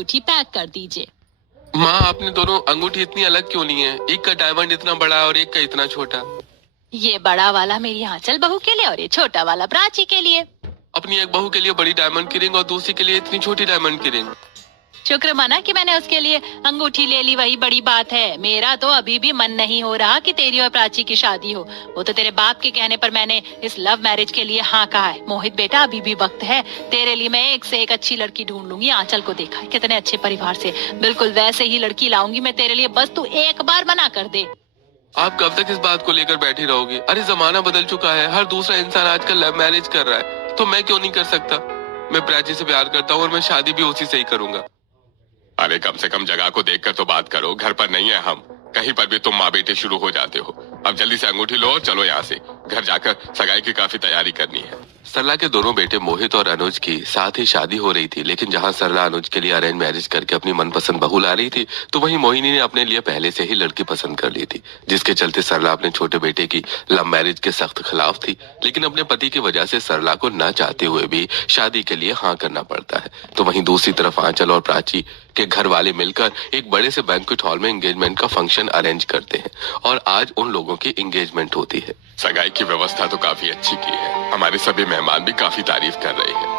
अंगूठी पैक कर दीजिए। माँ, आपने दोनों अंगूठी इतनी अलग क्यों ली है? एक का डायमंड इतना बड़ा और एक का इतना छोटा। ये बड़ा वाला मेरी आंचल बहू के लिए और ये छोटा वाला प्राची के लिए। अपनी एक बहू के लिए बड़ी डायमंड की रिंग और दूसरी के लिए इतनी छोटी डायमंड की रिंग। शुक्र माना कि मैंने उसके लिए अंगूठी ले ली, वही बड़ी बात है। मेरा तो अभी भी मन नहीं हो रहा कि तेरी और प्राची की शादी हो। वो तो तेरे बाप के कहने पर मैंने इस लव मैरिज के लिए हाँ कहा है। मोहित बेटा, अभी भी वक्त है। तेरे लिए मैं एक से एक अच्छी लड़की ढूंढ लूंगी। आंचल को देखा है कितने अच्छे परिवार से, बिल्कुल वैसे ही लड़की लाऊंगी मैं तेरे लिए, बस तू एक बार मना कर दे। आप कब तक इस बात को लेकर बैठी रहोगी? अरे जमाना बदल चुका है, हर दूसरा इंसान आजकल लव मैरिज कर रहा है, तो मैं क्यों नहीं कर सकता? मैं प्राची से प्यार करता हूँ और मैं शादी भी उसी से ही करूंगा। अरे कम से कम जगह को देखकर तो बात करो, घर पर नहीं है हम। कहीं पर भी तुम माँ बेटे शुरू हो जाते हो। अब जल्दी से अंगूठी लो और चलो यहाँ से। घर जाकर सगाई की काफी तैयारी करनी है। सरला के दोनों बेटे मोहित और अनुज की साथ ही शादी हो रही थी, लेकिन जहाँ सरला अनुज के लिए अरेंज मैरिज करके अपनी मनपसंद बहू ला रही थी, तो वहीं मोहिनी ने अपने लिए पहले से ही लड़की पसंद कर ली थी, जिसके चलते सरला अपने छोटे बेटे की लव मैरिज के सख्त खिलाफ थी। लेकिन अपने पति की वजह से सरला को न चाहते हुए भी शादी के लिए हाँ करना पड़ता है। तो वहीं दूसरी तरफ आंचल और प्राची के घर वाले मिलकर एक बड़े से बैंक्वेट हॉल में एंगेजमेंट का फंक्शन अरेंज करते हैं और आज उन लोगों की एंगेजमेंट होती है। सगाई की व्यवस्था तो काफी अच्छी की है, हमारे सभी मेहमान भी काफी तारीफ कर रहे हैं।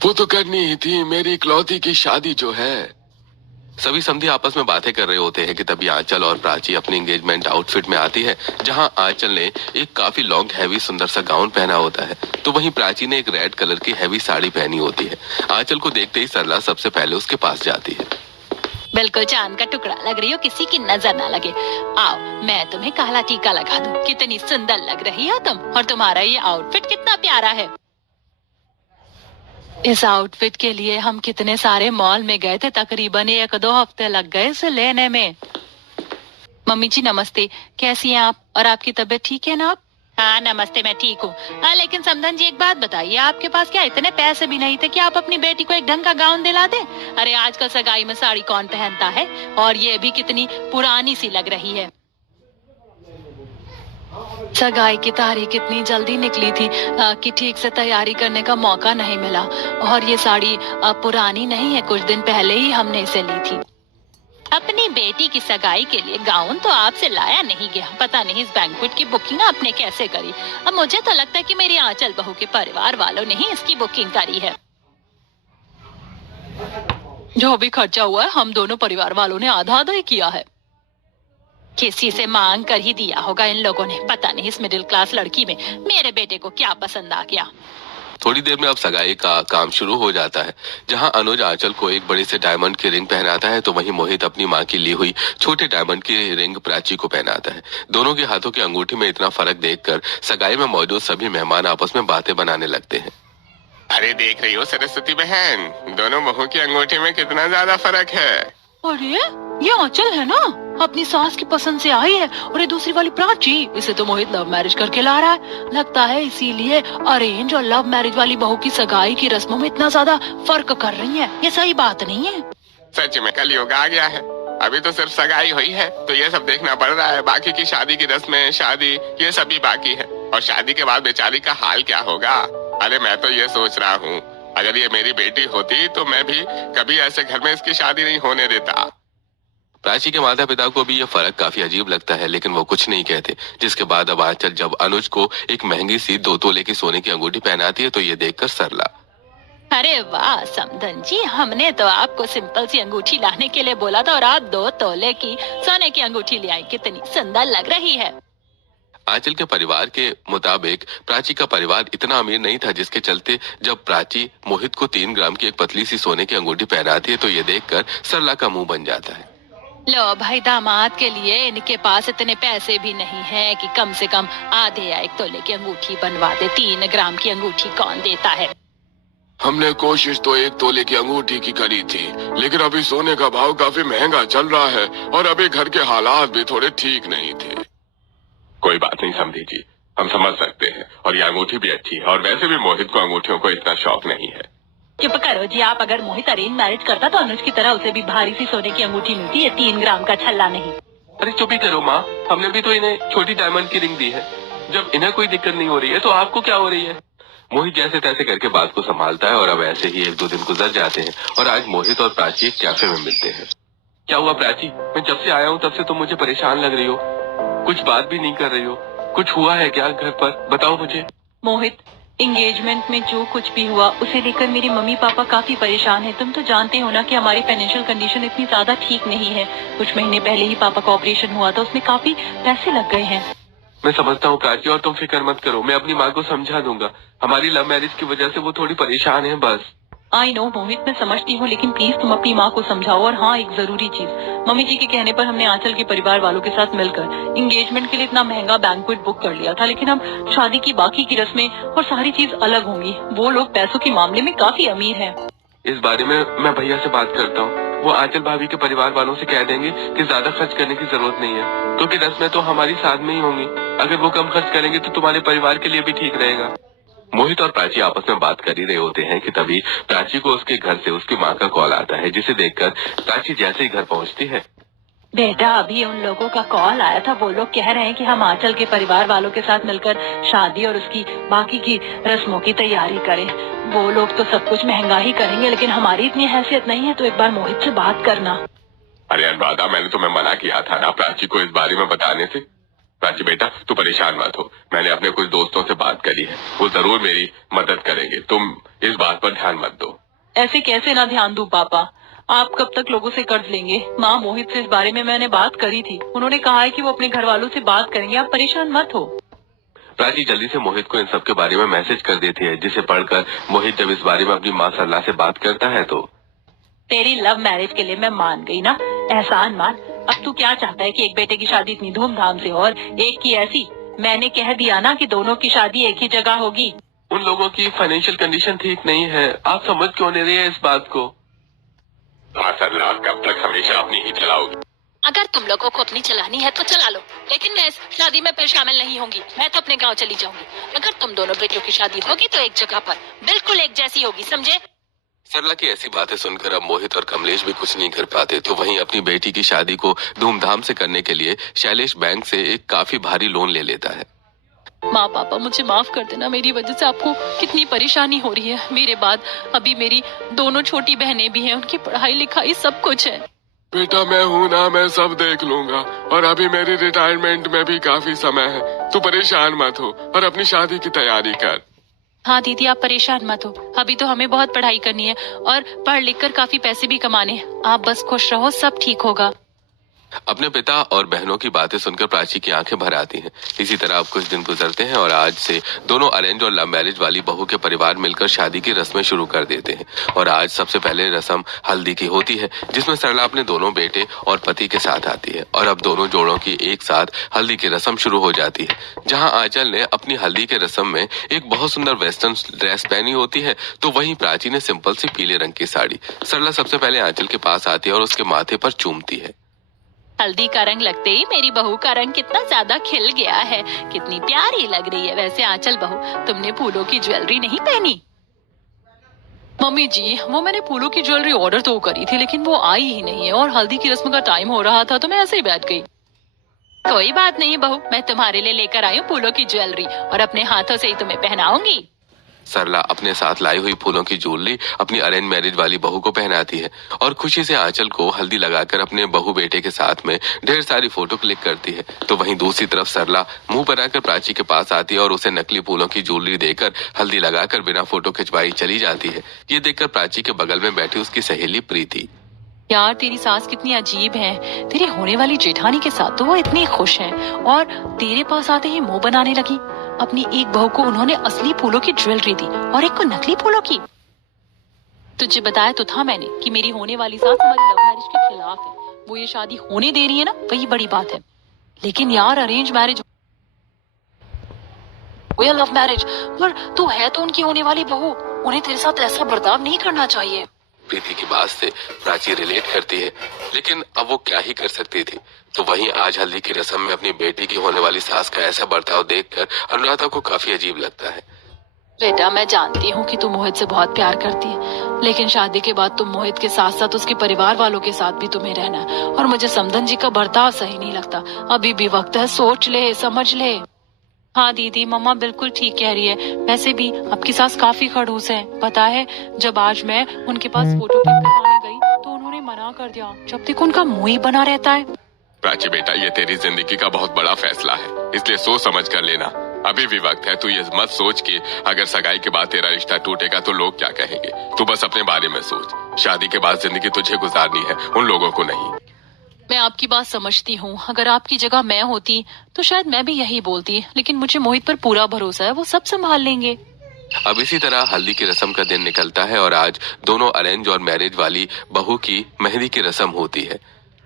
वो तो करनी ही थी, मेरी इकलौती की शादी जो है। सभी समधी आपस में बातें कर रहे होते हैं कि तभी आंचल और प्राची अपनी एंगेजमेंट आउटफिट में आती है, जहां आंचल ने एक काफी लॉन्ग हैवी सुंदर सा गाउन पहना होता है, तो वहीं प्राची ने एक रेड कलर की हैवी साड़ी पहनी होती है। आंचल को देखते ही सरला सबसे पहले उसके पास जाती है। बिल्कुल चांद का टुकड़ा लग रही हो, किसी की नजर ना लगे। आओ मैं तुम्हें काला टीका लगा दूं। कितनी सुंदर लग रही हो तुम, और तुम्हारा ये आउटफिट कितना प्यारा है। इस आउटफिट के लिए हम कितने सारे मॉल में गए थे, तकरीबन 1-2 हफ्ते लग गए इसे लेने में। मम्मी जी नमस्ते, कैसी हैं आप? और आपकी तबीयत ठीक है ना? आप? हाँ नमस्ते, मैं ठीक हूँ। लेकिन समधन जी एक बात बताइए, आपके पास क्या इतने पैसे भी नहीं थे कि आप अपनी बेटी को एक ढंग का गाउन दिला दें? अरे आजकल सगाई में साड़ी कौन पहनता है, और ये भी कितनी पुरानी सी लग रही है। सगाई की तारीख इतनी जल्दी निकली थी कि ठीक से तैयारी करने का मौका नहीं मिला, और ये साड़ी पुरानी नहीं है, कुछ दिन पहले ही हमने इसे ली थी। अपनी बेटी की सगाई के लिए गाउन तो आपसे लाया नहीं गया, पता नहीं इस बैंक्वेट की बुकिंग आपने कैसे करी। अब मुझे तो लगता है कि मेरी आंचल बहू के परिवार वालों ने ही इसकी बुकिंग करी है। जो भी खर्चा हुआ है हम दोनों परिवार वालों ने आधा आधा ही किया है। किसी से मांग कर ही दिया होगा इन लोगों ने। पता नहीं इस मिडिल क्लास लड़की में मेरे बेटे को क्या पसंद आ गया। थोड़ी देर में अब सगाई का काम शुरू हो जाता है, जहां अनुज आंचल को एक बड़ी से डायमंड की रिंग पहनाता है, तो वहीं मोहित अपनी मां की ली हुई छोटे डायमंड की रिंग प्राची को पहनाता है। दोनों के हाथों की अंगूठी में इतना फर्क देखकर सगाई में मौजूद सभी मेहमान आपस में बातें बनाने लगते हैं। अरे देख रही हो सरस्वती बहन, दोनों बहू की अंगूठी में कितना ज्यादा फर्क है। अरे ये आंचल है ना, अपनी सास की पसंद से आई है, और ये दूसरी वाली प्राची, इसे तो मोहित लव मैरिज करके ला रहा है। लगता है इसीलिए अरेंज और लव मैरिज वाली बहू की सगाई की रस्मों में इतना ज्यादा फर्क कर रही है। ये सही बात नहीं है। सच में कलयुग आ गया है। अभी तो सिर्फ सगाई हुई है तो ये सब देखना पड़ रहा है, बाकी की शादी की रस्में, शादी, ये सभी बाकी है। और शादी के बाद बेचारी का हाल क्या होगा। अरे मैं तो ये सोच रहा हूँ, अगर ये मेरी बेटी होती तो मैं भी कभी ऐसे घर में इसकी शादी नहीं होने देता। प्राची के माता पिता को भी ये फर्क काफी अजीब लगता है, लेकिन वो कुछ नहीं कहते। जिसके बाद अब आंचल जब अनुज को एक महंगी सी 2 तोले की सोने की अंगूठी पहनाती है, तो ये देखकर सरला, अरे वाह समधन जी, हमने तो आपको सिंपल सी अंगूठी लाने के लिए बोला था और आप 2 तोले की सोने की अंगूठी ले आई। कितनी सुंदर लग रही है। आंचल के परिवार के मुताबिक प्राची का परिवार इतना अमीर नहीं था, जिसके चलते जब प्राची मोहित को 3 ग्राम की एक पतली सी सोने की अंगूठी पहनाती है, तो ये देखकर सरला का मुंह बन जाता है। लो भाई, दामाद के लिए इनके पास इतने पैसे भी नहीं है कि कम से कम आधे या 1 तोले की अंगूठी बनवा दे। 3 ग्राम की अंगूठी कौन देता है। हमने कोशिश तो 1 तोले की अंगूठी की करी थी, लेकिन अभी सोने का भाव काफी महंगा चल रहा है और अभी घर के हालात भी थोड़े ठीक नहीं थे। कोई बात नहीं समधी जी, हम समझ सकते हैं, और ये अंगूठी भी अच्छी है, और वैसे भी मोहित को अंगूठियों को इतना शौक नहीं है। चुप करो जी आप, अगर मोहित अरेंज मैरिज करता तो अनुज की तरह उसे भी भारी सी सोने की अंगूठी मिलती। ये 3 ग्राम का छल्ला नहीं। अरे चुप ही करो माँ, हमने भी तो इन्हें छोटी डायमंड की रिंग दी है। जब इन्हें कोई दिक्कत नहीं हो रही है तो आपको क्या हो रही है। मोहित जैसे तैसे करके बात को संभालता है और अब ऐसे ही 1-2 दिन गुजर जाते हैं और आज मोहित और प्राची एक कैफे में मिलते हैं। क्या हुआ प्राची? मैं जब से आया हूँ तब से तुम मुझे परेशान लग रही हो, कुछ बात भी नहीं कर रही हो। कुछ हुआ है क्या घर पर? बताओ मुझे। मोहित, एंगेजमेंट में जो कुछ भी हुआ उसे लेकर मेरे मम्मी पापा काफी परेशान हैं। तुम तो जानते हो ना कि हमारी फाइनेंशियल कंडीशन इतनी ज्यादा ठीक नहीं है। कुछ महीने पहले ही पापा का ऑपरेशन हुआ था, उसमें काफी पैसे लग गए हैं। मैं समझता हूँ प्राची, और तुम फिक्र मत करो, मैं अपनी माँ को समझा दूंगा। हमारी लव मैरिज की वजह से वो थोड़ी परेशान है बस। आई नो मोहित, मैं समझती हूँ, लेकिन प्लीज तुम अपनी माँ को समझाओ। और हाँ, एक जरूरी चीज, मम्मी जी के कहने पर हमने आंचल के परिवार वालों के साथ मिलकर एंगेजमेंट के लिए इतना महंगा बैंक्वेट बुक कर लिया था, लेकिन अब शादी की बाकी की रस्में और सारी चीज अलग होंगी। वो लोग पैसों के मामले में काफी अमीर हैं। इस बारे में मैं भैया से बात करता हूँ। वो आंचल भाभी के परिवार वालों से कह देंगे कि ज्यादा खर्च करने की जरूरत नहीं है, क्योंकि रस्में तो हमारी साथ में ही होंगी। अगर वो कम खर्च करेंगे तो तुम्हारे परिवार के लिए भी ठीक रहेगा। मोहित और प्राची आपस में बात कर ही रहे होते हैं कि तभी प्राची को उसके घर से उसकी माँ का कॉल आता है, जिसे देखकर प्राची जैसे ही घर पहुँचती है। बेटा, अभी उन लोगों का कॉल आया था। वो लोग कह रहे हैं कि हम आंचल के परिवार वालों के साथ मिलकर शादी और उसकी बाकी की रस्मों की तैयारी करें। वो लोग तो सब कुछ महंगा ही करेंगे, लेकिन हमारी इतनी हैसियत नहीं है, तो एक बार मोहित से बात करना। अरे अनुराधा, मैंने तुम्हें मना किया था ना प्राची को इस बारे में बताने से। प्राची बेटा, तू परेशान मत हो, मैंने अपने कुछ दोस्तों से बात करी है, वो जरूर मेरी मदद करेंगे। तुम इस बात पर ध्यान मत दो। ऐसे कैसे ना ध्यान दूं पापा? आप कब तक लोगों से कर्ज लेंगे? माँ, मोहित से इस बारे में मैंने बात करी थी, उन्होंने कहा है कि वो अपने घर वालों से बात करेंगे। आप परेशान मत हो। प्राची जल्दी से मोहित को इन सब के बारे में मैसेज कर देती है, जिसे पढ़कर मोहित जब इस बारे में अपनी माँ सरला से बात करता है तो तेरी लव मैरिज के लिए मैं मान गई ना, एहसान मान। अब तू क्या चाहता है कि एक बेटे की शादी इतनी धूमधाम से और एक की ऐसी? मैंने कह दिया ना कि दोनों की शादी एक ही जगह होगी। उन लोगों की फाइनेंशियल कंडीशन ठीक नहीं है, आप समझ क्यों नहीं रही है इस बात को? हाँ सरला, कब तक हमेशा अपनी ही चलाओगी? अगर तुम लोगों को अपनी चलानी है तो चला लो, लेकिन मैं इस शादी में फिर शामिल नहीं होंगी। मैं तो अपने गांव चली जाऊंगी। अगर तुम दोनों बेटियों की शादी होगी तो एक जगह पर, बिल्कुल एक जैसी होगी, समझे? सरला की ऐसी बातें सुनकर अब मोहित और कमलेश भी कुछ नहीं कर पाते। तो वहीं अपनी बेटी की शादी को धूमधाम से करने के लिए शैलेश बैंक से एक काफी भारी लोन ले लेता है। माँ पापा, मुझे माफ कर देना, मेरी वजह से आपको कितनी परेशानी हो रही है। मेरे बाद अभी मेरी दोनों छोटी बहनें भी हैं, उनकी पढ़ाई लिखाई सब कुछ है। बेटा मैं हूँ ना, मैं सब देख लूंगा, और अभी मेरी रिटायरमेंट में भी काफी समय है। तू परेशान मत हो और अपनी शादी की तैयारी कर। हाँ दीदी, आप परेशान मत हो, अभी तो हमें बहुत पढ़ाई करनी है और पढ़ लिख कर काफी पैसे भी कमाने हैं। आप बस खुश रहो, सब ठीक होगा। अपने पिता और बहनों की बातें सुनकर प्राची की आंखें भर आती हैं। इसी तरह अब कुछ दिन गुजरते हैं और आज से दोनों अरेंज और लव मैरिज वाली बहू के परिवार मिलकर शादी की रस्में शुरू कर देते हैं। और आज सबसे पहले रस्म हल्दी की होती है, जिसमें सरला अपने दोनों बेटे और पति के साथ आती है। और अब दोनों जोड़ों की एक साथ हल्दी की रस्म शुरू हो जाती है, जहाँ आंचल ने अपनी हल्दी के रस्म में एक बहुत सुंदर वेस्टर्न ड्रेस पहनी होती है, तो वहीं प्राची ने सिंपल सी पीले रंग की साड़ी। सरला सबसे पहले आंचल के पास आती है और उसके माथे पर चूमती है। हल्दी का रंग लगते ही मेरी बहू का रंग कितना ज्यादा खिल गया है, कितनी प्यारी लग रही है। वैसे आंचल बहू, तुमने फूलों की ज्वेलरी नहीं पहनी? मम्मी जी, वो मैंने फूलों की ज्वेलरी ऑर्डर तो करी थी, लेकिन वो आई ही नहीं है, और हल्दी की रस्म का टाइम हो रहा था तो मैं ऐसे ही बैठ गई। कोई बात नहीं बहू, मैं तुम्हारे लिए लेकर आई हूँ फूलों की ज्वेलरी, और अपने हाथों से ही तुम्हें पहनाऊंगी। सरला अपने साथ लाई हुई फूलों की ज्वेलरी अपनी अरेंज मैरिज वाली बहू को पहनाती है और खुशी से आंचल को हल्दी लगाकर अपने बहू बेटे के साथ में ढेर सारी फोटो क्लिक करती है। तो वहीं दूसरी तरफ सरला मुंह बनाकर प्राची के पास आती है और उसे नकली फूलों की ज्वेलरी देकर हल्दी लगाकर बिना फोटो खिंचवाई चली जाती है। ये देखकर प्राची के बगल में बैठी उसकी सहेली प्रीति, यार तेरी सास कितनी अजीब है, तेरी होने वाली जेठानी के साथ तो वो इतनी खुश है, और तेरे पास आते ही मुंह बनाने लगी। अपनी एक बहू को उन्होंने असली फूलों की ज्वेलरी दी और एक को नकली फूलों की। तुझे बताया तो था मैंने कि मेरी होने वाली सास हमारी लव मैरिज के खिलाफ है। वो ये शादी होने दे रही है ना, वही बड़ी बात है। लेकिन यार अरेंज मैरिज या लव मैरिज, पर तू है तो उनकी होने वाली बहू, उन्हें तेरे साथ ऐसा बर्ताव नहीं करना चाहिए। प्रीति की बात से प्राची रिलेट करती है, लेकिन अब वो क्या ही कर सकती थी। तो वहीं आज हल्दी की रस्म में अपनी बेटी की होने वाली सास का ऐसा बर्ताव देखकर अनुराधा को काफी अजीब लगता है। बेटा मैं जानती हूँ कि तू मोहित से बहुत प्यार करती है, लेकिन शादी के बाद तुम मोहित के साथ साथ उसके परिवार वालों के साथ भी तुम्हें रहना है, और मुझे समधन जी का बर्ताव सही नहीं लगता। अभी भी वक्त है, सोच ले, समझ ले। हाँ दीदी, मम्मा बिल्कुल ठीक कह रही है। वैसे भी आपकी सास काफी खड़ूस है। पता है, जब आज मैं उनके पास फोटो क्लिक करवाने गई तो उन्होंने मना कर दिया। जब देखो उनका मुंह ही बना रहता है। प्राची बेटा, ये तेरी जिंदगी का बहुत बड़ा फैसला है, इसलिए सोच समझ कर लेना। अभी भी वक्त है। तू ये मत सोच कि अगर सगाई के बाद तेरा रिश्ता टूटेगा तो लोग क्या कहेंगे। तू बस अपने बारे में सोच। शादी के बाद जिंदगी तुझे गुजारनी है, उन लोगों को नहीं। मैं आपकी बात समझती हूँ। अगर आपकी जगह मैं होती तो शायद मैं भी यही बोलती, लेकिन मुझे मोहित पर पूरा भरोसा है, वो सब संभाल लेंगे। अब इसी तरह हल्दी की रस्म का दिन निकलता है और आज दोनों अरेंज और मैरिज वाली बहू की मेहंदी की रस्म होती है,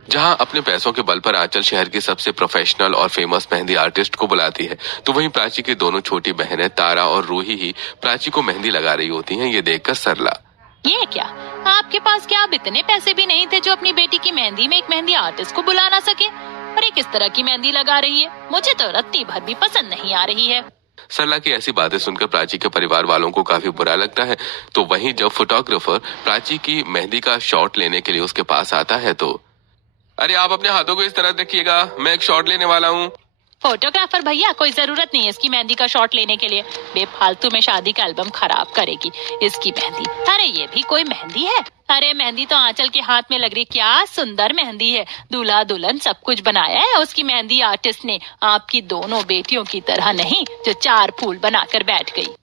जहां अपने पैसों के बल पर आंचल शहर की सबसे प्रोफेशनल और फेमस मेहंदी आर्टिस्ट को बुलाती है। तो वहीं प्राची की दोनों छोटी बहनें तारा और रूही ही प्राची को मेहंदी लगा रही होती हैं। ये देखकर सरला, ये क्या, आपके पास क्या अब इतने पैसे भी नहीं थे जो अपनी बेटी की मेहंदी में एक मेहंदी आर्टिस्ट को बुला ना सके? और ये किस तरह की मेहंदी लगा रही है? मुझे तो रत्ती भर भी पसंद नहीं आ रही है। सरला की ऐसी बातें सुनकर प्राची के परिवार वालों को काफी बुरा लगता है। तो वहीं जब फोटोग्राफर प्राची की मेहंदी का शॉट लेने के लिए उसके पास आता है तो, अरे आप अपने हाथों को इस तरह देखिएगा, मैं एक शॉट लेने वाला हूँ। फोटोग्राफर भैया, कोई जरूरत नहीं है इसकी मेहंदी का शॉट लेने के लिए। बेफालतू में शादी का एल्बम खराब करेगी इसकी मेहंदी। अरे ये भी कोई मेहंदी है? अरे मेहंदी तो आंचल के हाथ में लग रही, क्या सुंदर मेहंदी है। दूल्हा दुल्हन सब कुछ बनाया है उसकी मेहंदी आर्टिस्ट ने, आपकी दोनों बेटियों की तरह नहीं जो 4 फूल बनाकर बैठ गई।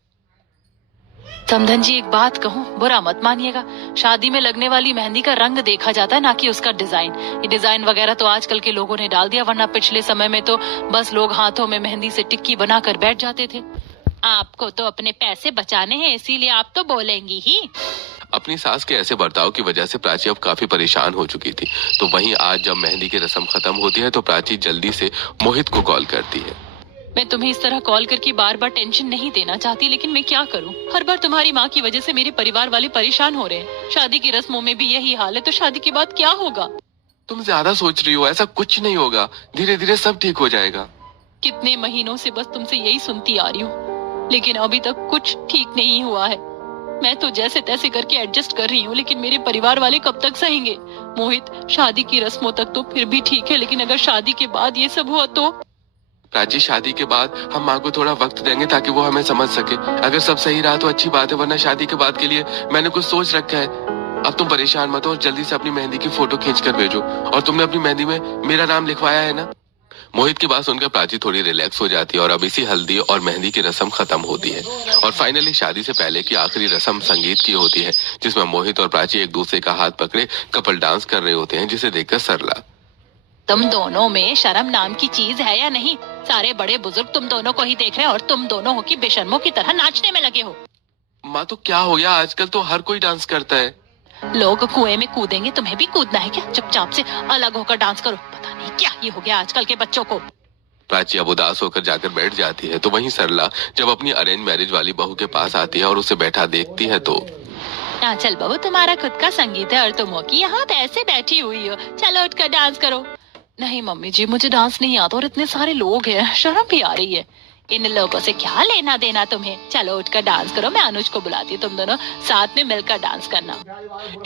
समधन जी, एक बात कहूँ, बुरा मत मानिएगा। शादी में लगने वाली मेहंदी का रंग देखा जाता है, ना कि उसका डिजाइन। ये डिजाइन वगैरह तो आजकल के लोगों ने डाल दिया, वरना पिछले समय में तो बस लोग हाथों में मेहंदी से टिक्की बनाकर बैठ जाते थे। आपको तो अपने पैसे बचाने हैं, इसीलिए आप तो बोलेंगी ही। अपनी सास के ऐसे बर्ताव की वजह से प्राची अब काफी परेशान हो चुकी थी। तो वहीं आज जब मेहंदी की रस्म खत्म होती है तो प्राची जल्दी से मोहित को कॉल करती है। मैं तुम्हें इस तरह कॉल करके बार बार टेंशन नहीं देना चाहती, लेकिन मैं क्या करूं? हर बार तुम्हारी माँ की वजह से मेरे परिवार वाले परेशान हो रहे हैं। शादी की रस्मों में भी यही हाल है, तो शादी के बाद क्या होगा? तुम ज्यादा सोच रही हो, ऐसा कुछ नहीं होगा, धीरे धीरे सब ठीक हो जाएगा। कितने महीनों से बस तुमसे यही सुनती आ रही हूँ, लेकिन अभी तक कुछ ठीक नहीं हुआ है। मैं तो जैसे तैसे करके एडजस्ट कर रही हूँ, लेकिन मेरे परिवार वाले कब तक सहेंगे? मोहित, शादी की रस्मों तक तो फिर भी ठीक है, लेकिन अगर शादी के बाद ये सब हुआ तो? प्राची, शादी के बाद हम माँ को थोड़ा वक्त देंगे ताकि वो हमें समझ सके। अगर सब सही रहा तो अच्छी बात है, वरना शादी के बाद के लिए मैंने कुछ सोच रखा है। अब तुम परेशान मत हो और जल्दी से अपनी मेहंदी की फोटो खींच कर भेजो। और तुमने अपनी मेहंदी में मेरा नाम लिखवाया है ना? मोहित की बात सुनकर प्राची थोड़ी रिलैक्स हो जाती है और अब इसी हल्दी और मेहंदी की रस्म खत्म होती है। और फाइनली शादी से पहले की आखिरी रस्म संगीत की होती है, जिसमें मोहित और प्राची एक दूसरे का हाथ पकड़े कपल डांस कर रहे होते हैं, जिसे देखकर सरला, तुम दोनों में शर्म नाम की चीज है या नहीं? सारे बड़े बुजुर्ग तुम दोनों को ही देख रहे हैं और तुम दोनों हो कि बेशर्मों की तरह नाचने में लगे हो। माँ तो क्या हो गया, आजकल तो हर कोई डांस करता है। लोग कुएं में कूदेंगे, तुम्हें भी कूदना है क्या? चुपचाप से अलग होकर डांस करो। पता नहीं क्या ही हो गया आजकल के बच्चों को। प्राची अब उदास होकर जाकर बैठ जाती है। तो वहीं सरला जब अपनी अरेंज मैरिज वाली बहू के पास आती है और उसे बैठा देखती है तो, चल बहू, तुम्हारा खुद का संगीत है और तुम हो कि यहाँ पे ऐसे बैठी हुई हो। चलो उठकर डांस करो। नहीं मम्मी जी, मुझे डांस नहीं आता और इतने सारे लोग हैं, शर्म भी आ रही है। इन लोगों से क्या लेना देना तुम्हें? चलो उठकर डांस करो, मैं अनुज को बुलाती हूँ, तुम दोनों साथ में मिलकर डांस करना।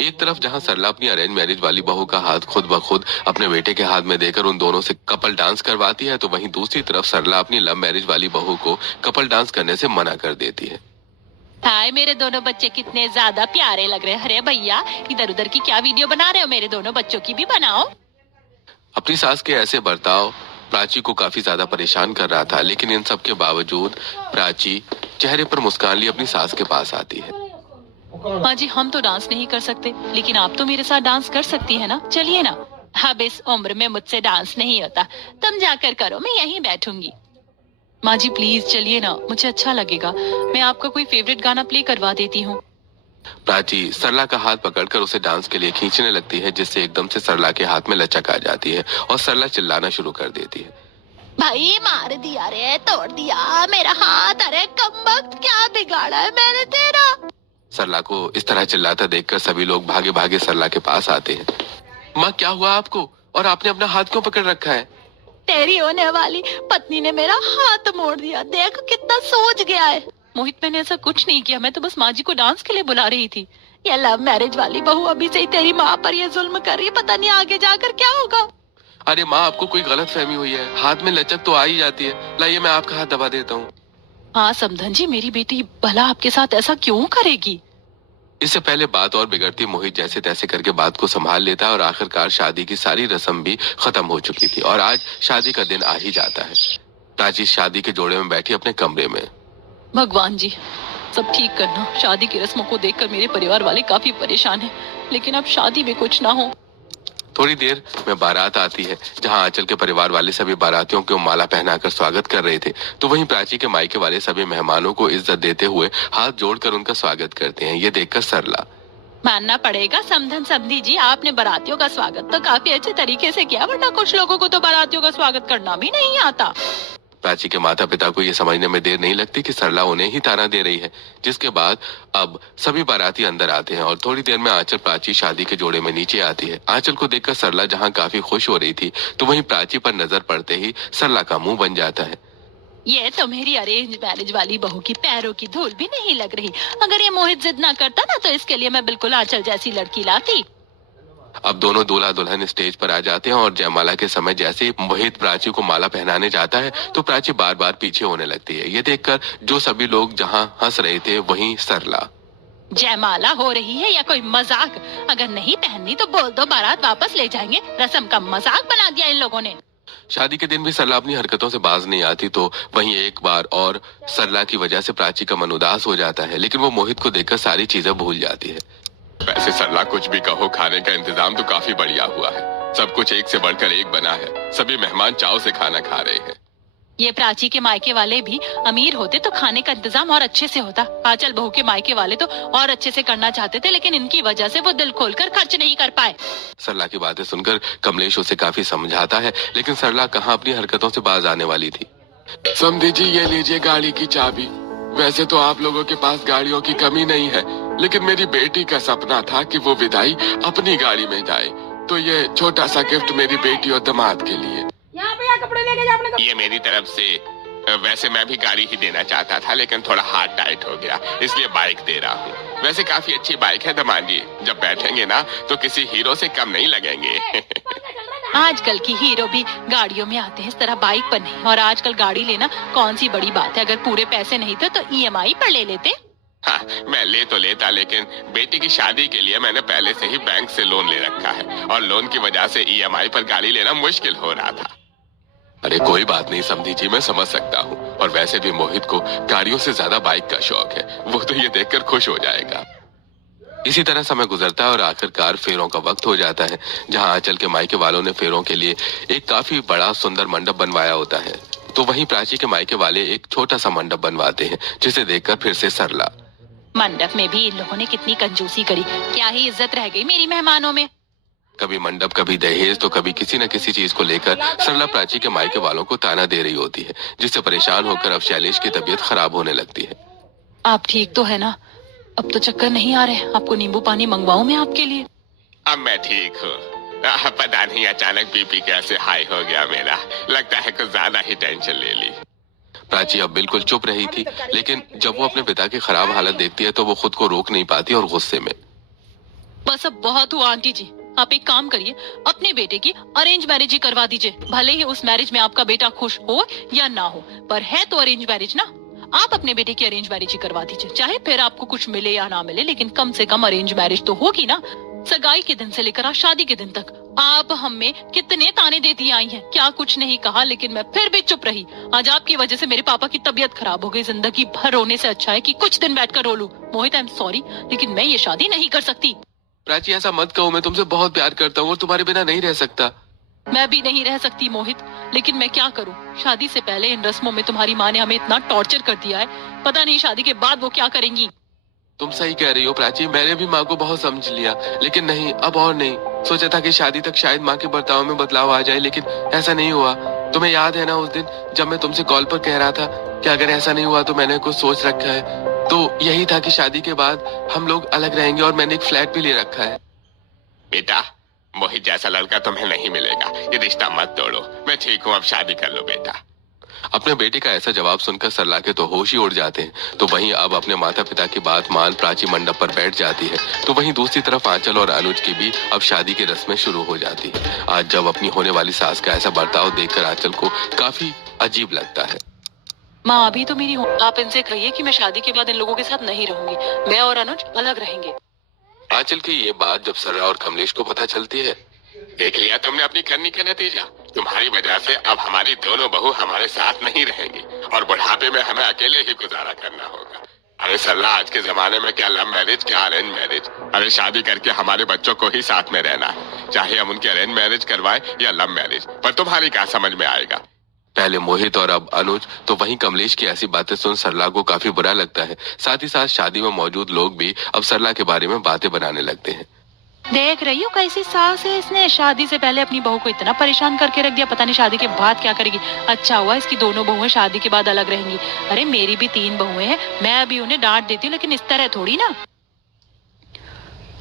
एक तरफ जहाँ सरला अपनी अरेंज मैरिज वाली बहू का हाथ खुद ब खुद अपने बेटे के हाथ में देकर उन दोनों से कपल डांस करवाती है, तो वहीं दूसरी तरफ सरला अपनी लव मैरिज वाली बहू को कपल डांस करने से मना कर देती है। हाय, मेरे दोनों बच्चे कितने ज्यादा प्यारे लग रहे हैं। अरे भैया, इधर उधर की क्या वीडियो बना रहे हो? मेरे दोनों बच्चों की भी बनाओ। अपनी सास के ऐसे बर्ताव प्राची को काफी ज्यादा परेशान कर रहा था, लेकिन इन सब के बावजूद प्राची चेहरे पर मुस्कान लिए अपनी सास के पास आती है। माँ जी, हम तो डांस नहीं कर सकते, लेकिन आप तो मेरे साथ डांस कर सकती है ना? चलिए ना। अब इस उम्र में मुझसे डांस नहीं होता, तुम जाकर करो, मैं यहीं बैठूंगी। माँ जी प्लीज चलिए ना, मुझे अच्छा लगेगा। मैं आपका कोई फेवरेट गाना प्ले करवा देती हूँ। प्राची सरला का हाथ पकड़कर उसे डांस के लिए खींचने लगती है, जिससे एकदम से सरला के हाथ में लचक आ जाती है और सरला चिल्लाना शुरू कर देती है। भाई मार दिया रे, तोड़ दिया मेरा हाथ। अरे कमबख्त, क्या बिगाड़ा है मैंने तेरा? सरला को इस तरह चिल्लाता देखकर सभी लोग भागे भागे सरला के पास आते हैं। माँ, क्या हुआ आपको? और आपने अपना हाथ क्यों पकड़ रखा है? तेरी होने वाली पत्नी ने मेरा हाथ मोड़ दिया, देख कितना सोच गया है। मोहित, मैंने ऐसा कुछ नहीं किया, मैं तो बस माँ जी को डांस के लिए बुला रही थी। ये लव मैरिज वाली बहू अभी से ही तेरी माँ पर ये जुल्म कर रही है, पता नहीं आगे जाकर क्या होगा। अरे माँ, आपको कोई गलत फहमी हुई है। हाथ में लचक तो आ ही जाती है। लाइए मैं आपका हाथ दबा देता हूँ। हाँ समधन जी, मेरी बेटी भला आपके साथ ऐसा क्यों करेगी? इससे पहले बात और बिगड़ती, मोहित जैसे तैसे करके बात को संभाल लेता है और आखिरकार शादी की सारी रस्म भी खत्म हो चुकी थी और आज शादी का दिन आ ही जाता है। प्राची शादी के जोड़े में बैठी अपने कमरे में। भगवान जी, सब ठीक करना। शादी की रस्मों को देखकर मेरे परिवार वाले काफी परेशान हैं, लेकिन अब शादी में कुछ ना हो। थोड़ी देर में बारात आती है, जहां आंचल के परिवार वाले सभी बारातियों को माला पहनाकर स्वागत कर रहे थे, तो वहीं प्राची के मायके वाले सभी मेहमानों को इज्जत देते हुए हाथ जोड़कर उनका स्वागत करते हैं। ये देखकर सरला, मानना पड़ेगा समधन समधी जी, आपने बारातियों का स्वागत तो काफी अच्छे तरीके से किया, वरना कुछ लोगों को तो बारातियों का स्वागत करना भी नहीं आता। प्राची के माता पिता को ये समझने में देर नहीं लगती कि सरला उन्हें ही ताना दे रही है, जिसके बाद अब सभी बाराती अंदर आते हैं और थोड़ी देर में आंचल प्राची शादी के जोड़े में नीचे आती है। आंचल को देखकर सरला जहाँ काफी खुश हो रही थी, तो वहीं प्राची पर नजर पड़ते ही सरला का मुंह बन जाता है। ये तो मेरी अरेंज मैरिज वाली बहू की पैरों की धूल भी नहीं लग रही। अगर ये मोहित जिद ना करता ना, तो इसके लिए मैं बिल्कुल आंचल जैसी लड़की लाती। अब दोनों दूल्हा दुल्हन स्टेज पर आ जाते हैं और जयमाला के समय जैसे ही मोहित प्राची को माला पहनाने जाता है, तो प्राची बार बार पीछे होने लगती है। ये देखकर जो सभी लोग जहां हंस रहे थे, वहीं सरला, जयमाला हो रही है या कोई मजाक? अगर नहीं पहननी तो बोल दो, बारात वापस ले जाएंगे। रस्म का मजाक बना दिया इन लोगों ने। शादी के दिन भी सरला अपनी हरकतों से बाज नहीं आती, तो वहीं एक बार और सरला की वजह से प्राची का मन उदास हो जाता है, लेकिन वो मोहित को देखकर सारी चीजें भूल जाती है। वैसे सरला, कुछ भी कहो, खाने का इंतजाम तो काफी बढ़िया हुआ है। सब कुछ एक से बढ़कर एक बना है। सभी मेहमान चाव से खाना खा रहे हैं। ये प्राची के मायके वाले भी अमीर होते तो खाने का इंतजाम और अच्छे से होता। आंचल बहू के मायके वाले तो और अच्छे से करना चाहते थे, लेकिन इनकी वजह से वो दिल खोलकर खर्च नहीं कर पाए। सरला की बातें सुनकर कमलेश उसे काफी समझाता है, लेकिन सरला कहाँ अपनी हरकतों से बाज आने वाली थी। समझी जी, ये लीजिए गाड़ी की चाबी। वैसे तो आप लोगों के पास गाड़ियों की कमी नहीं है, लेकिन मेरी बेटी का सपना था कि वो विदाई अपनी गाड़ी में जाए, तो ये छोटा सा गिफ्ट मेरी बेटी और दामाद के लिए। यहाँ पे कपड़े लेके जा अपने। ये मेरी तरफ से। वैसे मैं भी गाड़ी ही देना चाहता था, लेकिन थोड़ा हाथ टाइट हो गया, इसलिए बाइक दे रहा हूँ। वैसे काफी अच्छी बाइक है दामाद जी, जब बैठेंगे ना तो किसी हीरो से कम नहीं लगेंगे। आजकल की हीरो भी गाड़ियों में आते हैं, इस तरह बाइक पर नहीं। और आजकल गाड़ी लेना कौन सी बड़ी बात है? अगर पूरे पैसे नहीं थे तो EMI पर ले लेते। हाँ, मैं ले तो लेता, लेकिन बेटी की शादी के लिए मैंने पहले से ही बैंक से लोन ले रखा है और लोन की वजह से EMI पर गाड़ी लेना मुश्किल हो रहा था। अरे कोई बात नहीं समधी जी, मैं समझ सकता हूँ। और वैसे भी मोहित को गाड़ियों से ज्यादा बाइक का शौक है, वो तो ये देखकर खुश हो जाएगा। इसी तरह समय गुजरता है और आखिरकार फेरों का वक्त हो जाता है, जहाँ आंचल के मायके वालों ने फेरों के लिए एक काफी बड़ा सुंदर मंडप बनवाया होता है, तो वहीं प्राची के मायके वाले एक छोटा सा मंडप बनवाते हैं, जिसे देखकर फिर से सरला, मंडप में भी इन लोगों ने कितनी कंजूसी करी। क्या ही इज्जत रह गई मेरी मेहमानों में। कभी मंडप, कभी दहेज, तो कभी किसी न किसी चीज को लेकर सरला प्राची के मायके वालों को ताना दे रही होती है, जिससे परेशान होकर अब शैलेश की तबीयत खराब होने लगती है। आप ठीक तो है ना? अब तो चक्कर नहीं आ रहे? आपको नींबू पानी मंगवाऊं मैं आपके लिए? अब मैं ठीक हूँ। पता नहीं अचानक बीपी कैसे हाई हो गया मेरा। लगता है कुछ ज्यादा ही टेंशन ले ली। प्राची अब बिल्कुल चुप रही थी, लेकिन जब वो अपने पिता की खराब हालत देखती है तो वो खुद को रोक नहीं पाती और गुस्से में, बस अब बहुत हुआ आंटी जी, आप एक काम करिए, अपने बेटे की अरेंज मैरिज ही करवा दीजिए। भले ही उस मैरिज में आपका बेटा खुश हो या ना हो, पर है तो अरेंज मैरिज ना। आप अपने बेटे की अरेंज मैरिज ही करवा दीजिए, चाहे फिर आपको कुछ मिले या ना मिले, लेकिन कम से कम अरेंज मैरिज तो होगी ना। सगाई के दिन से लेकर आज शादी के दिन तक आप हमें कितने ताने देती आई हैं, क्या कुछ नहीं कहा, लेकिन मैं फिर भी चुप रही। आज आपकी वजह से मेरे पापा की तबीयत खराब हो गई। जिंदगी भर रोने से अच्छा है कि कुछ दिन बैठकर रो लूं। मोहित, आई एम सॉरी, लेकिन मैं ये शादी नहीं कर सकती। प्राची, ऐसा मत कहो, मैं तुमसे बहुत प्यार करता हूँ और तुम्हारे बिना नहीं रह सकता। मैं भी नहीं रह सकती मोहित, लेकिन मैं क्या करूं? शादी से पहले इन रस्मों में तुम्हारी माँ ने हमें इतना टॉर्चर कर दिया है, पता नहीं शादी के बाद वो क्या करेंगी। तुम सही कह रही हो प्राची, मैंने भी माँ को बहुत समझ लिया, लेकिन नहीं, अब और नहीं। सोचा था कि शादी तक शायद माँ के बर्ताव में बदलाव आ जाए, लेकिन ऐसा नहीं हुआ। तुम्हें याद है ना उस दिन जब मैं तुमसे कॉल पर कह रहा था कि अगर ऐसा नहीं हुआ तो मैंने कुछ सोच रखा है, तो यही था कि शादी के बाद हम लोग अलग रहेंगे और मैंने एक फ्लैट भी ले रखा है। बेटा, मोहित जैसा लड़का तुम्हें नहीं मिलेगा, ये रिश्ता मत तोड़ो। मैं ठीक हूँ, अब शादी कर लो बेटा। अपने बेटे का ऐसा जवाब सुनकर सरला के तो होश ही उड़ जाते हैं। तो वहीं अब अपने माता पिता की बात मान प्राची मंडप पर बैठ जाती है। तो वहीं दूसरी तरफ आंचल और अनुज की भी अब शादी की रस्में शुरू हो जाती है। आज जब अपनी होने वाली सास का ऐसा बर्ताव देखकर आंचल को काफी अजीब लगता है। माँ अभी तो मेरी आप इनसे कहिए कि मैं शादी के बाद इन लोगों के साथ नहीं रहूंगी। मैं और अनुज अलग रहेंगे। आंचल की ये बात जब सरला और कमलेश को पता चलती है। देख लिया तुमने अपनी करनी का नतीजा। तुम्हारी वजह से अब हमारी दोनों बहू हमारे साथ नहीं रहेंगी और बुढ़ापे में हमें अकेले ही गुजारा करना होगा। अरे सरला, आज के जमाने में क्या लव मैरिज क्या अरेंज मैरिज। अरे शादी करके हमारे बच्चों को ही साथ में रहना है, चाहे हम उनकी अरेंज मैरिज करवाए या लव मैरिज, पर तुम्हारी क्या समझ में आएगा। पहले मोहित और अब अनुज। तो वहीं कमलेश की ऐसी बातें सुन सरला को काफी बुरा लगता है। साथ ही साथ शादी में मौजूद लोग भी अब सरला के बारे में बातें बनाने लगते हैं। देख रही हो कैसी सास है, इसने शादी से पहले अपनी बहू को इतना परेशान करके रख दिया, पता नहीं शादी के बाद क्या करेगी। अच्छा हुआ इसकी दोनों बहुएं शादी के बाद अलग रहेंगी। अरे मेरी भी 3 बहुएं हैं, मैं अभी उन्हें डांट देती हूँ, लेकिन इस तरह थोड़ी ना।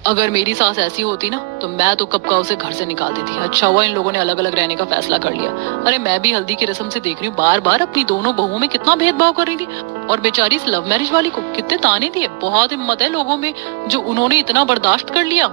अगर मेरी सास ऐसी होती ना तो मैं तो कब का उसे घर से निकाल देती। अच्छा हुआ इन लोगों ने अलग अलग रहने का फैसला कर लिया। अरे मैं भी हल्दी की रस्म से देख रही हूँ बार बार अपनी दोनों बहुओं में कितना भेदभाव कर रही थी, और बेचारी इस लव मैरिज वाली को कितने ताने दिए। बहुत हिम्मत है लोगों में जो उन्होंने इतना बर्दाश्त कर लिया।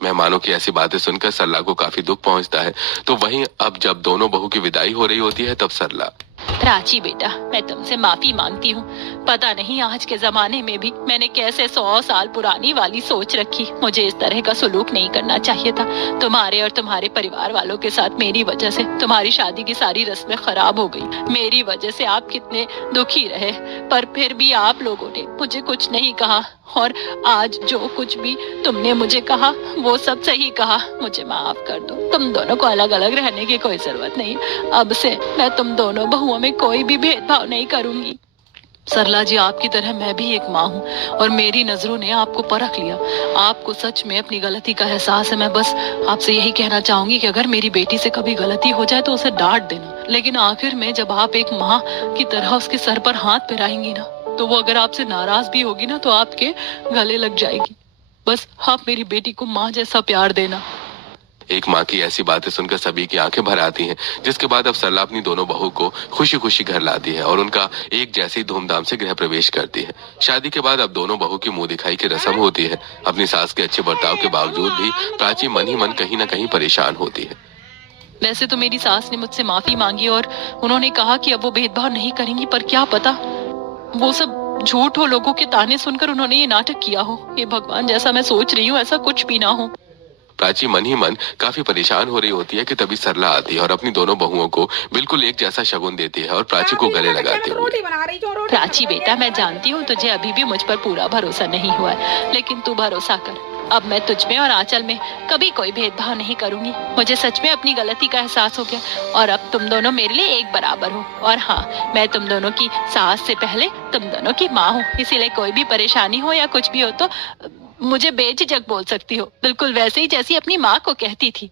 मेहमानों की ऐसी बातें सुनकर सरला को काफी दुख पहुंचता है। तो वहीं अब जब दोनों बहू की विदाई हो रही होती है तब सरला। प्राची बेटा, मैं तुमसे माफी मांगती हूँ। पता नहीं आज के जमाने में भी मैंने कैसे 100 साल पुरानी वाली सोच रखी। मुझे इस तरह का सुलूक नहीं करना चाहिए था। तुम्हारे और तुम्हारे परिवार वालों के साथ मेरी वजह से तुम्हारी शादी की सारी रस्में खराब हो गई। मेरी वजह से आप कितने दुखी रहे, पर फिर भी आप लोगों ने मुझे कुछ नहीं कहा, और आज जो कुछ भी तुमने मुझे कहा वो सब सही कहा। मुझे माफ कर दो। तुम दोनों को अलग अलग रहने की कोई जरूरत नहीं। अब से मैं तुम दोनों बहुओं में कोई भी भेदभाव नहीं करूंगी। सरला जी, आपकी तरह मैं भी एक माँ हूँ और मेरी नजरों ने आपको परख लिया। आपको सच में अपनी गलती का एहसास है। मैं बस आपसे यही कहना चाहूंगी कि अगर मेरी बेटी से कभी गलती हो जाए तो उसे डांट देना, लेकिन आखिर में जब आप एक माँ की तरह उसके सर पर हाथ फिराएंगी ना, तो वो अगर आपसे नाराज भी होगी ना तो आपके गले लग जाएगी। बस आप मेरी बेटी को माँ जैसा प्यार देना। एक माँ की ऐसी बातें सुनकर सभी की आंखें भर आती हैं। जिसके बाद अब सरला अपनी दोनों बहू को खुशी खुशी घर लाती है और उनका एक जैसे ही धूमधाम से गृह प्रवेश करती है। शादी के बाद अब दोनों बहू की मुंह दिखाई की रस्म होती है। अपनी सास के अच्छे बर्ताव के बावजूद भी प्राची मन ही मन कहीं न कहीं परेशान होती है। वैसे तो मेरी सास ने मुझसे माफी मांगी और उन्होंने कहा कि अब वो भेदभाव नहीं करेंगी, पर क्या पता वो सब झूठ हो। लोगों के ताने सुनकर उन्होंने ये नाटक किया हो। हे भगवान, जैसा मैं सोच रही हूँ ऐसा कुछ भी ना हो। प्राची मन ही मन काफी परेशान हो रही होती है कि तभी सरला आती है और अपनी दोनों बहुओं को बिल्कुल एक जैसा शगुन देती है और प्राची को गले लगाती है। प्राची बेटा, मैं जानती हूँ तुझे अभी भी मुझ पर पूरा भरोसा नहीं हुआ है, लेकिन तू भरोसा कर, अब मैं तुझ में और आंचल में कभी कोई भेदभाव नहीं करूंगी। मुझे सच में अपनी गलती का एहसास हो गया और अब तुम दोनों मेरे लिए एक बराबर हो। और हाँ, मैं तुम दोनों की सास से पहले तुम दोनों की माँ हूँ, इसीलिए कोई भी परेशानी हो या कुछ भी हो तो मुझे बेझिझक बोल सकती हो, बिल्कुल वैसे ही जैसी अपनी माँ को कहती थी।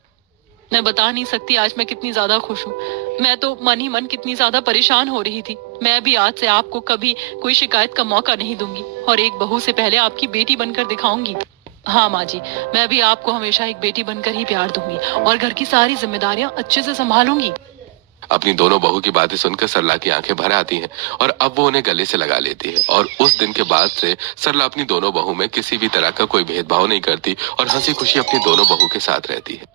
मैं बता नहीं सकती आज मैं कितनी ज्यादा खुश हूँ। मैं तो मन ही मन कितनी ज्यादा परेशान हो रही थी। मैं भी आज से आपको कभी कोई शिकायत का मौका नहीं दूंगी और एक बहू से पहले आपकी बेटी बनकर दिखाऊंगी। हाँ माँ जी, मैं भी आपको हमेशा एक बेटी बनकर ही प्यार दूंगी और घर की सारी जिम्मेदारियां अच्छे से संभालूंगी। अपनी दोनों बहू की बातें सुनकर सरला की आंखें भर आती हैं और अब वो उन्हें गले से लगा लेती है। और उस दिन के बाद से सरला अपनी दोनों बहू में किसी भी तरह का कोई भेदभाव नहीं करती और हंसी खुशी अपनी दोनों बहू के साथ रहती है।